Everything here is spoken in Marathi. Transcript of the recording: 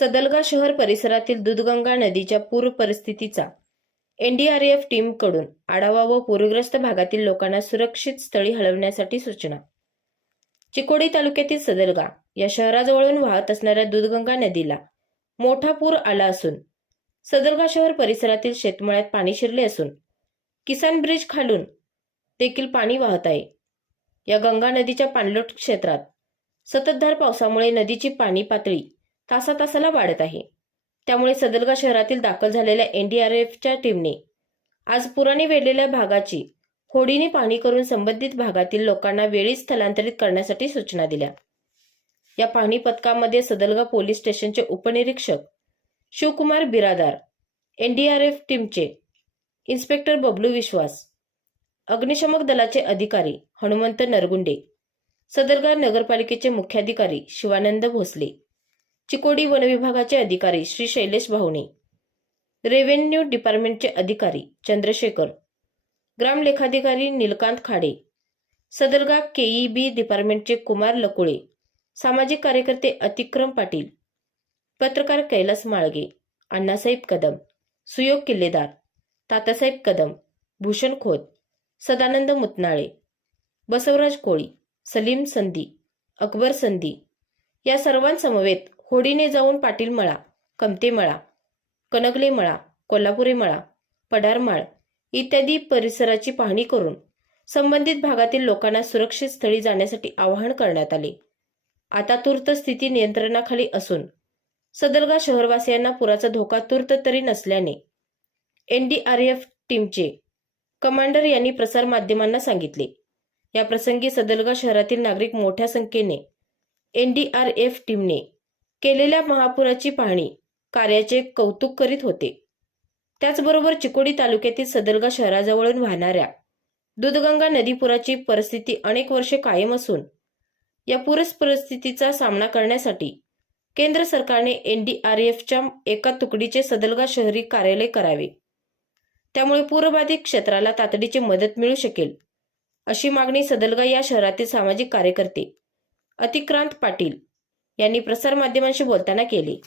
सदलगा शहर परिसरातील दूधगंगा नदीच्या पूर परिस्थितीचा एनडीआरएफ टीमकडून आढावा व पूरग्रस्त भागातील लोकांना सुरक्षित स्थळी हलवण्यासाठी सूचना. चिकोडी तालुक्यातील सदलगा या शहराजवळून वाहत असणाऱ्या दूधगंगा नदीला मोठा पूर आला असून सदलगा शहर परिसरातील शेतमळ्यात पाणी शिरले असून किसान ब्रिज खालून देखील पाणी वाहत आहे. या गंगा नदीच्या पाणलोट क्षेत्रात सततधार पावसामुळे नदीची पाणी पातळी तासा तासाला वाढत आहे. त्यामुळे सदलगा शहरातील दाखल झालेल्या एनडीआरएफच्या टीमने आज पुराने वेढलेल्या भागाची होडीने पाहणी करून संबंधित भागातील लोकांना वेळीच स्थलांतरित करण्यासाठी सूचना दिल्या. या पाहणी पथकामध्ये सदलगा पोलीस स्टेशनचे उपनिरीक्षक शिवकुमार बिरादार एनडीआरएफ टीमचे इन्स्पेक्टर बबलू विश्वास अग्निशमक दलाचे अधिकारी हनुमंत नरगुंडे सदरगा नगरपालिकेचे मुख्याधिकारी शिवानंद भोसले चिकोडी वनविभागाचे अधिकारी श्री शैलेश भावणे रेव्हेन्यू डिपार्टमेंटचे अधिकारी चंद्रशेखर ग्राम लेखाधिकारी खाडे सदरगा केईबी डिपार्टमेंटचे कुमार लकुळे सामाजिक कार्यकर्ते अतिक्रम पाटील पत्रकार कैलास माळगे अण्णासाहेब कदम सुयोग किल्लेदार तातासाहेब कदम भूषण खोत सदानंद मुतनाळे बसवराज कोळी सलीम संधी अकबर संधी या सर्वांसमवेत होडीने जाऊन पाटील मळा कमते मळा कनकले मळा कोल्हापुरी मळा पडारमाळ इत्यादी परिसराची पाहणी करून संबंधित भागातील लोकांना सुरक्षित स्थळी जाण्यासाठी आवाहन करण्यात आले. आता तूर्त स्थिती नियंत्रणाखाली असून सदलगा शहरवासियांना पुराचा धोका तूर्त तरी नसल्याने एनडीआरएफ टीमचे कमांडर यांनी प्रसारमाध्यमांना सांगितले. या प्रसंगी सदलगा शहरातील नागरिक मोठ्या संख्येने एनडीआरएफ टीमने केलेल्या महापुराची पाहणी कार्याचे कौतुक करीत होते. त्याचबरोबर चिकोडी तालुक्यातील सदलगा शहराजवळून वाहणाऱ्या दूधगंगा नदीपुराची परिस्थिती अनेक वर्षे कायम असून या पूर परिस्थितीचा सामना करण्यासाठी केंद्र सरकारने एनडीआरएफच्या एका तुकडीचे सदलगा शहरी कार्यालय करावे. त्यामुळे पूरबाधित क्षेत्राला तातडीची मदत मिळू शकेल अशी मागणी सदलगा या शहरातील सामाजिक कार्यकर्ते अतिक्रांत पाटील यांनी प्रसारमाध्यमांशी बोलताना केली.